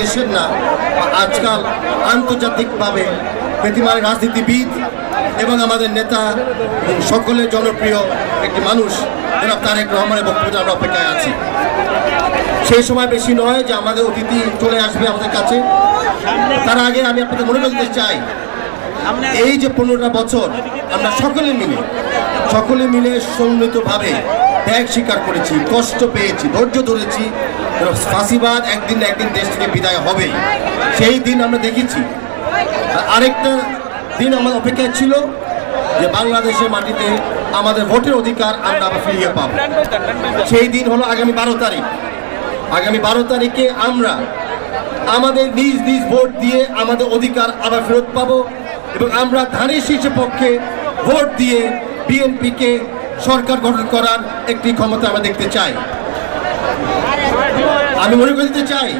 দেশের না, আজকাল আন্তর্জাতিকভাবে খ্যাতিমান রাজনীতিবিদ এবং আমাদের নেতা এবং সকলের জনপ্রিয় একটি মানুষ জনাব তারেক রহমানের বক্তব্য আমরা অপেক্ষায় আছি। সেই সময় বেশি নয় যে আমাদের অতিথি চলে আসবে আমাদের কাছে। তার আগে আমি আপনাদের মনে করতে চাই, এই যে 15টা বছর আমরা সকলে মিলে সম্মিলিতভাবে ত্যাগ স্বীকার করেছি, কষ্ট পেয়েছি, ধৈর্য ধরেছি। ফাঁসিবাদ একদিন না একদিন দেশ থেকে বিদায় হবে, সেই দিন আমরা দেখেছি। আর আরেকটা দিন আমাদের অপেক্ষায় ছিল যে বাংলাদেশের মাটিতে আমাদের ভোটের অধিকার আমরা আবার ফিরিয়ে পাব। সেই দিন হলো আগামী 12 তারিখ। আগামী 12 তারিখে আমরা আমাদের নিজ ভোট দিয়ে আমাদের অধিকার আবার ফেরত পাবো এবং আমরা ধানের শীর্ষের পক্ষে ভোট দিয়ে বিএনপিকে সরকার গঠন করার একটি ক্ষমতা আমরা দেখতে চাই। আমি মনে করে দিতে চাই